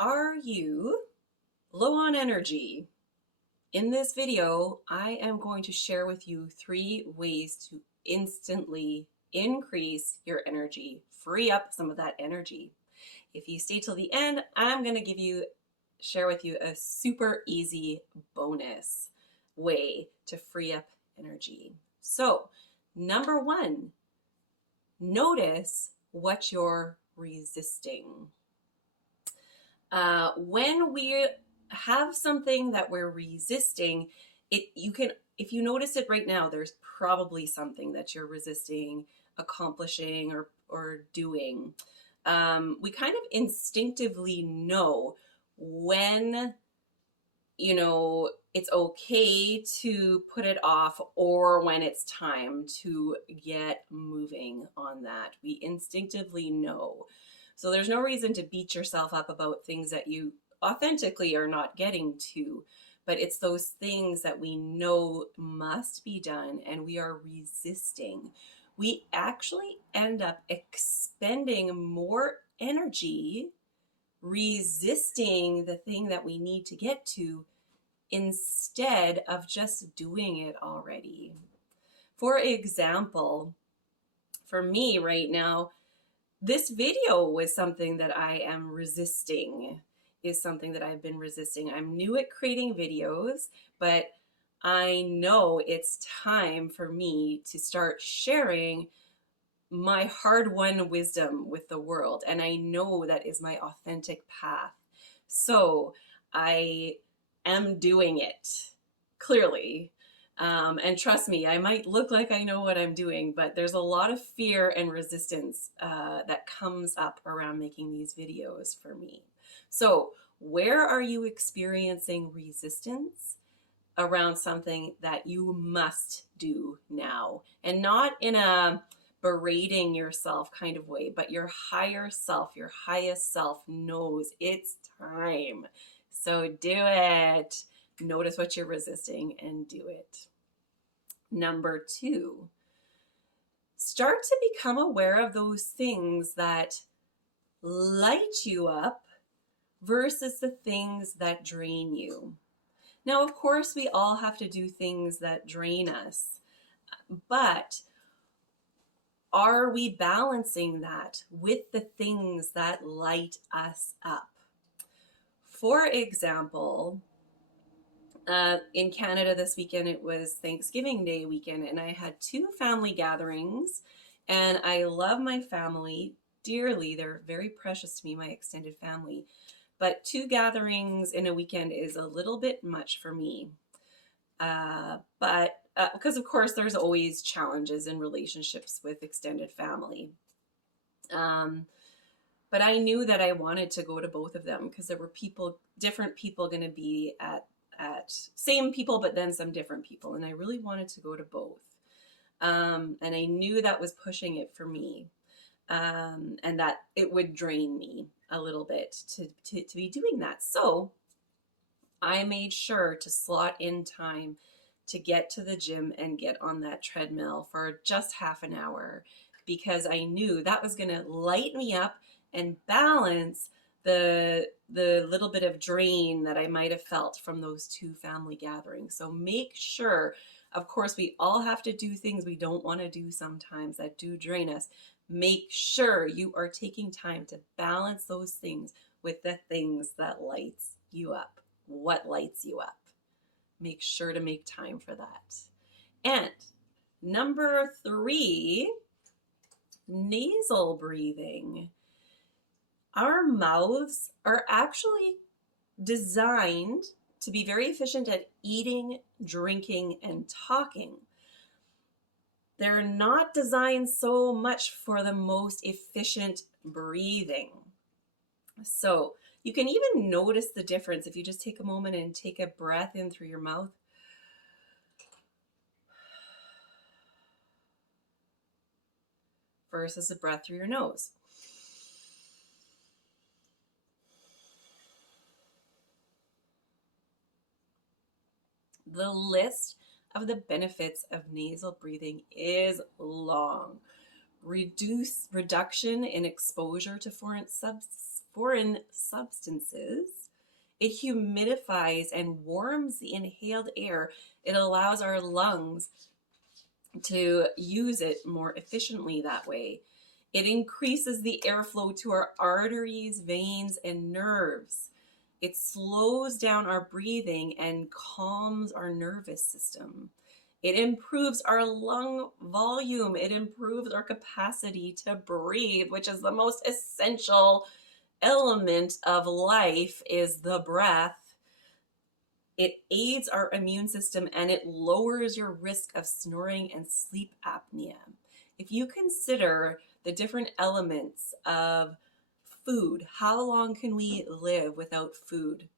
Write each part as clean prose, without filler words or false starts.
Are you low on energy? In this video, I am going to share with you 3 ways to instantly increase your energy, free up some of that energy. If you stay till the end, I'm going to share with you a super easy bonus way to free up energy. So, number 1, notice what you're resisting. When we have something that we're resisting, if you notice it right now, there's probably something that you're resisting accomplishing or doing. We kind of instinctively know when it's okay to put it off or when it's time to get moving on that. We instinctively know. So there's no reason to beat yourself up about things that you authentically are not getting to, but it's those things that we know must be done and we are resisting. We actually end up expending more energy resisting the thing that we need to get to instead of just doing it already. For example, for me right now, this video was something that I am resisting, is something that I've been resisting. I'm new at creating videos, but I know it's time for me to start sharing my hard-won wisdom with the world. And I know that is my authentic path. So I am doing it, clearly. And trust me, I might look like I know what I'm doing, but there's a lot of fear and resistance that comes up around making these videos for me. So where are you experiencing resistance around something that you must do now? And not in a berating yourself kind of way, but your higher self, your highest self knows it's time. So do it. Notice what you're resisting and do it. Number 2, start to become aware of those things that light you up versus the things that drain you. Now, of course, we all have to do things that drain us, but are we balancing that with the things that light us up? For example, in Canada this weekend, it was Thanksgiving Day weekend, and I had 2 family gatherings, and I love my family dearly. They're very precious to me, my extended family. But 2 gatherings in a weekend is a little bit much for me. Because of course there's always challenges in relationships with extended family. But I knew that I wanted to go to both of them because there were different people going to be at same people, but then some different people. And I really wanted to go to both. And I knew that was pushing it for me. And that it would drain me a little bit to be doing that. So I made sure to slot in time to get to the gym and get on that treadmill for just half an hour because I knew that was going to light me up and balance the little bit of drain that I might have felt from those 2 family gatherings. So make sure, of course, we all have to do things we don't want to do sometimes that do drain us. Make sure you are taking time to balance those things with the things that lights you up. What lights you up? Make sure to make time for that. And number 3, nasal breathing. Our mouths are actually designed to be very efficient at eating, drinking, and talking. They're not designed so much for the most efficient breathing. So you can even notice the difference if you just take a moment and take a breath in through your mouth. Versus a breath through your nose. The list of the benefits of nasal breathing is long. reduction in exposure to foreign substances. It humidifies and warms the inhaled air. It allows our lungs to use it more efficiently that way. It increases the airflow to our arteries, veins, and nerves. It slows down our breathing and calms our nervous system. It improves our lung volume. It improves our capacity to breathe, which is the most essential element of life, is the breath. It aids our immune system and it lowers your risk of snoring and sleep apnea. If you consider the different elements of food, how long can we live without food?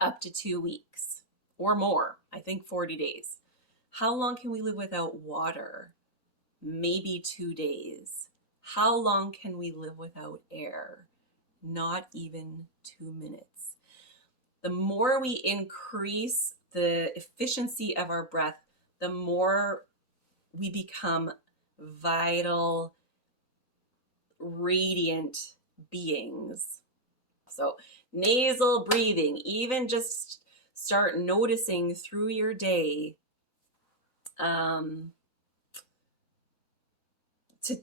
Up to 2 weeks or more, I think 40 days. How long can we live without water? Maybe 2 days. How long can we live without air? Not even 2 minutes. The more we increase the efficiency of our breath, the more we become vital, radiant beings. So nasal breathing, even just start noticing through your day to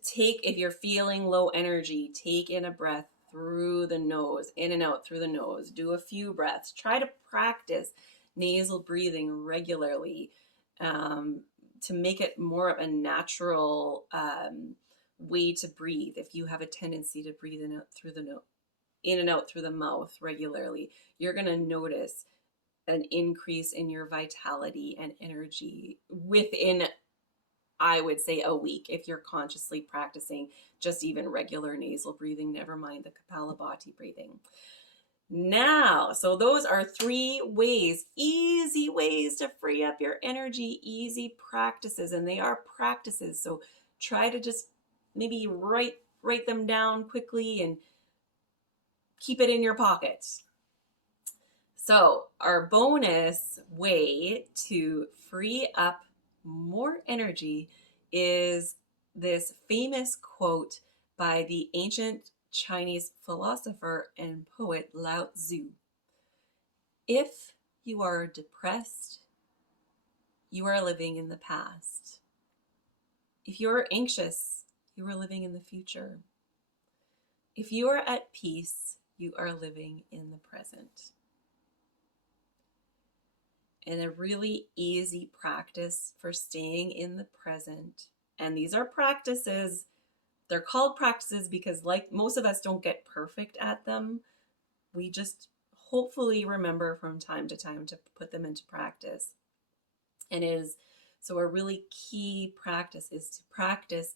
take, if you're feeling low energy, take in a breath through the nose, in and out through the nose. Do a few breaths. Try to practice nasal breathing regularly to make it more of a natural way to breathe. If you have a tendency to breathe in and out through the in and out through the mouth regularly, you're going to notice an increase in your vitality and energy within, I would say, a week, if you're consciously practicing just even regular nasal breathing, never mind the Kapalabhati breathing. Now, so those are 3 ways, easy ways to free up your energy, easy practices, and they are practices. So try to just maybe write them down quickly and keep it in your pocket. So our bonus way to free up more energy is this famous quote by the ancient Chinese philosopher and poet Lao Tzu. If you are depressed, you are living in the past. If you are anxious, you are living in the future. If you are at peace, you are living in the present. And a really easy practice for staying in the present. And these are practices, they're called practices because, like most of us, don't get perfect at them. We just hopefully remember from time to time to put them into practice. And so a really key practice is to practice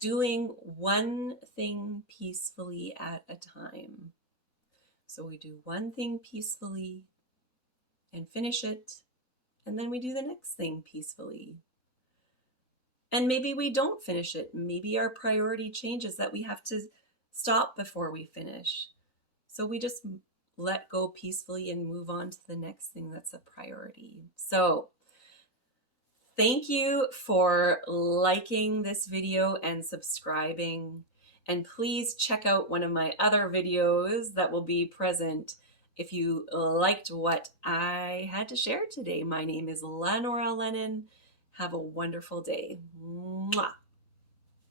doing one thing peacefully at a time. So we do one thing peacefully and finish it, and then we do the next thing peacefully. And maybe we don't finish it. Maybe our priority changes that we have to stop before we finish. So we just let go peacefully and move on to the next thing that's a priority. So thank you for liking this video and subscribing. And please check out one of my other videos that will be present if you liked what I had to share today. My name is Lenora Lennon. Have a wonderful day. Mwah.